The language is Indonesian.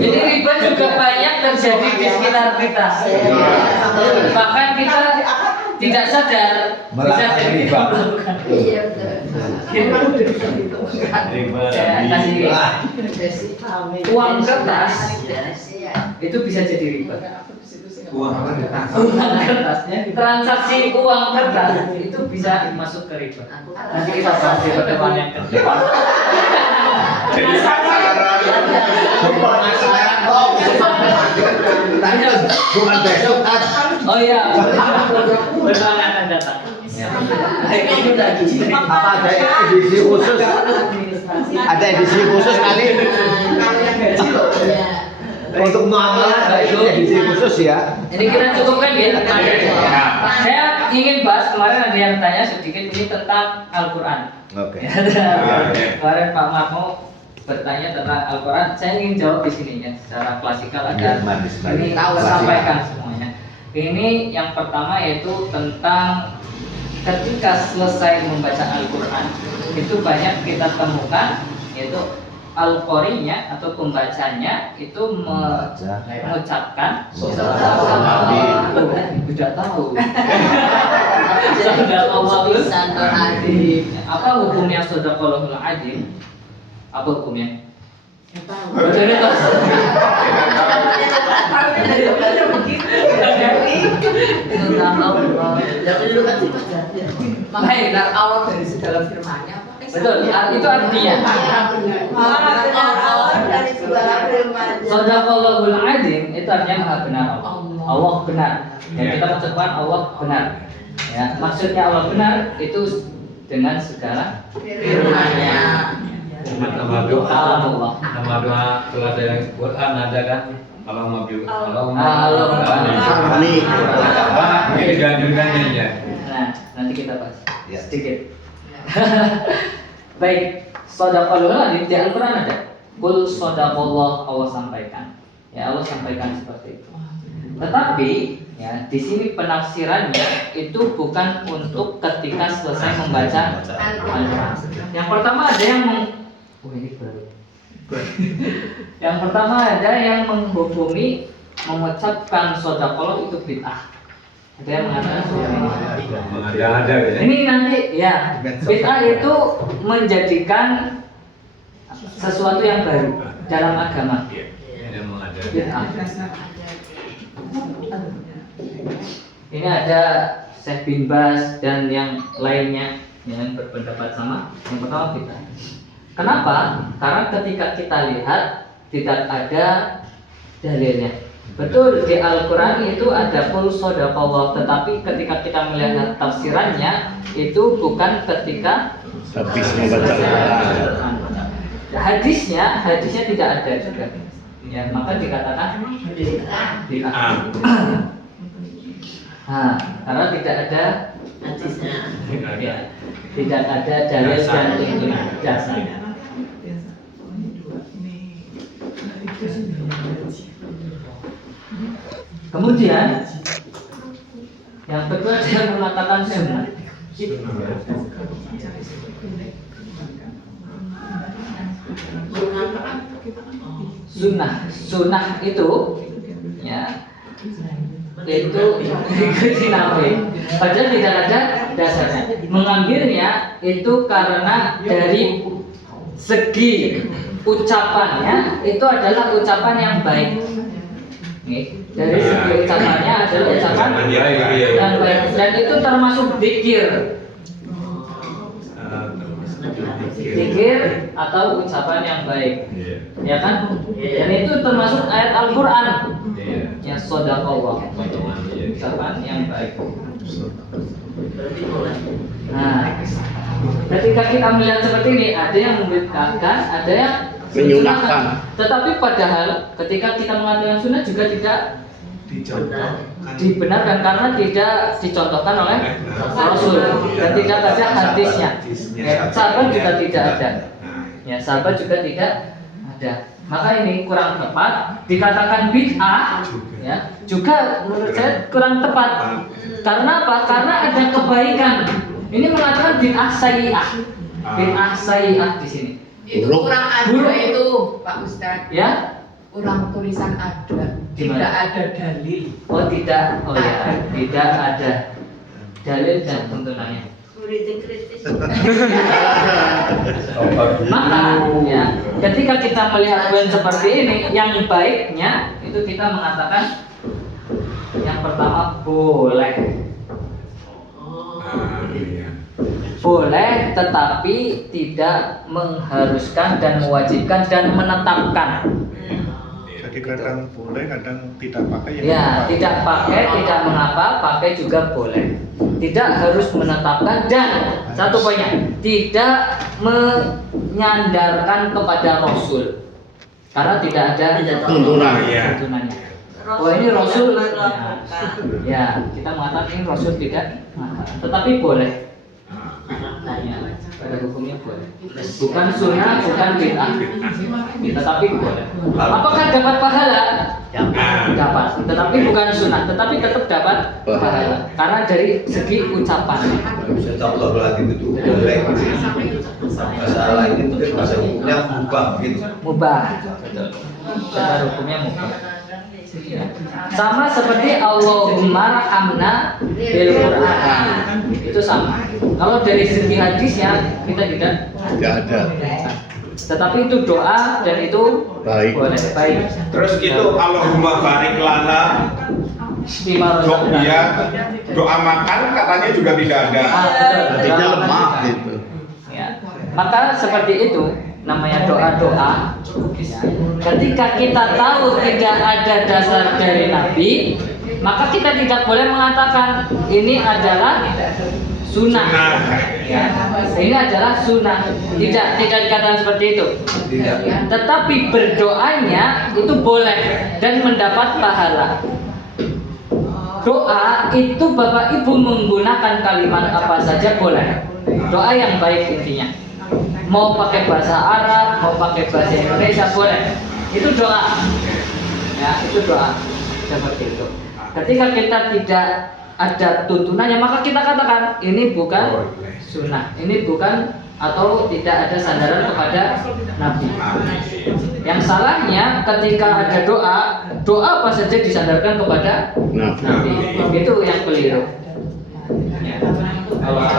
Jadi riba juga banyak terjadi di sekitar kita. Bahkan kita tidak sadar bisa jadi riba. Uang kertas itu bisa jadi riba. Uang kertasnya, transaksi uang kertas itu bisa masuk ke riba. Nanti kita bahas di pertemuan yang kedua. Jadi bukan besok kan? Oh iya, benar akan datang. Apa ada edisi khusus? Ada edisi khusus kali untuk muamalah ada edisi khusus ya. Jadi kita cukupkan ya. Saya ingin bahas kemarin ada yang tanya sedikit ini tentang Al-Quran. Oke. Kemarin Pak Marmo bertanya tentang Al-Quran. Saya ingin jawab di sini ya secara klasikal agar ini sampaikan semuanya. Ini yang pertama yaitu tentang ketika selesai membaca Al-Quran itu banyak kita temukan yaitu Al-Qorinya atau pembacanya itu mengucapkan tidak tahu. Sadaqallahul Adzim. Apa hukumnya Sadaqallahul Adzim? Apa hukumnya? Jadi makanya awal dari segala firman-Nya. Betul, itu artinya. Dari segala firman-Nya. Sadaqallahul Adzim itu artinya maha benar Allah. Allah benar. Dan kita mengucapkan Allah benar. Ya, maksudnya Allah benar itu dengan segala firman-Nya. Nama doa setelah dari Quran ada kan? Ini dianjurkannya ya. Nah, nanti kita bahas sedikit. Baik, Sadaqallahul Adzim di Al-Quran ada. Qul sadaqallah, Allah sampaikan. Ya, Allah sampaikan seperti itu. Tetapi ya, di sini penafsirannya itu bukan untuk ketika selesai membaca Al-Quran. Yang pertama ada yang ini baru. Yang pertama ada yang menghukumi mengucapkan sadaqallah itu bid'ah. Ada yang mengatakan Ada ya. ini nanti ya bid'ah itu menjadikan sesuatu yang baru dalam agama. Bid'ah. Ini ada Syekh bin Baz dan yang lainnya yang berpendapat sama. Yang pertama bid'ah. Kenapa? Karena ketika kita lihat tidak ada dalilnya. Betul di Al-Quran itu ada qul sadaqallah, tetapi ketika kita melihat tafsirannya itu bukan ketika Habis membaca Al-Quran. hadisnya tidak ada juga. Ya, maka dikatakan bid'ah. Nah, karena tidak ada hadisnya. Ya, tidak ada dalil dan tuntunan dasar. Kemudian yang kedua dia mengatakan sunnah. Sunnah itu ya itu ikuti nabi. Padahal tidak ada dasarnya. Mengambilnya itu karena dari segi ucapannya itu adalah ucapan yang baik. Dari segi ucapannya adalah ucapan yang baik dan itu termasuk zikir. Zikir atau ucapan yang baik, ya kan? Dan itu termasuk ayat Al-Quran. Ya, sadaqallah, ucapan yang baik. Nah, ketika kita melihat seperti ini, ada yang membid'ahkan, ada yang menyunahkan. Tetapi padahal ketika kita mengatakan sunnah juga tidak dibenarkan karena tidak dicontohkan oleh Rasul dan tidak ada hadisnya. Sahabat juga tidak ada. Ya, sahabat juga tidak ada. Maka ini kurang tepat dikatakan bid'ah. Ya, juga menurut saya kurang tepat. Karena apa? Karena ada kebaikan Ini mengatakan bid'ah sayyi'ah. Bid'ah sayyi'ah di sini. Itu Buruk. kurang ada Buruk. itu, Pak Ustadz. Ya? Kurang tulisan ada, Gimana? tidak ada dalil. Oh tidak, oh ya, tidak ada dalil dan tuntunannya. Kritis. Maka ya, ketika kita melihat poin seperti ini, yang baiknya itu kita mengatakan yang pertama boleh. Boleh, tetapi tidak mengharuskan dan mewajibkan dan menetapkan. Jadi kadang boleh, kadang tidak pakai. Ya, tidak pakai, tidak mengapa, pakai juga boleh. Tidak harus menetapkan dan satu poinnya, tidak menyandarkan kepada Rasul. Karena tidak ada Tuntunan. tuntunannya. Oh ini Rasul, ya kita mengatakan ini Rasul tidak, tetapi boleh. Ya, pada hukumnya boleh. Bukan sunnah, bukan bid'ah, tetapi boleh. Apakah dapat pahala? Dapat, tetapi bukan sunnah, tetapi tetap dapat pahala. Karena dari segi ucapan. Contoh lagi itu boleh. Masalah ini mungkin bahasa hukumnya mubah gitu. Mubah, betul. Cara hukumnya mubah. Ya. Sama seperti Allahumma rahamna bil Qur'an. Itu sama. Kalau dari segi hadisnya kita tidak ada. Tetapi itu doa dan itu Baik. boleh baik. Terus itu Allahumma barik lana doa makan katanya juga tidak ada. Betul. Hatinya lemah gitu. Ya. Maka seperti itu namanya doa-doa. Ya. Ketika kita tahu tidak ada dasar dari Nabi, maka kita tidak boleh mengatakan ini adalah sunnah. Ya. Ini adalah sunnah. Tidak dikatakan seperti itu. Tidak. Tetapi berdoanya itu boleh dan mendapat pahala. Doa itu Bapak Ibu menggunakan kalimat apa saja boleh. Doa yang baik intinya. Mau pakai bahasa Arab, mau pakai bahasa Indonesia boleh. Itu doa. Ya, itu doa. Seperti itu. Ketika kita tidak ada tuntunannya, maka kita katakan ini bukan sunnah, ini bukan atau tidak ada sandaran kepada Nabi. Yang salahnya ketika ada doa, doa apa saja disandarkan kepada Nabi. Itu yang keliru. Ya. Allah.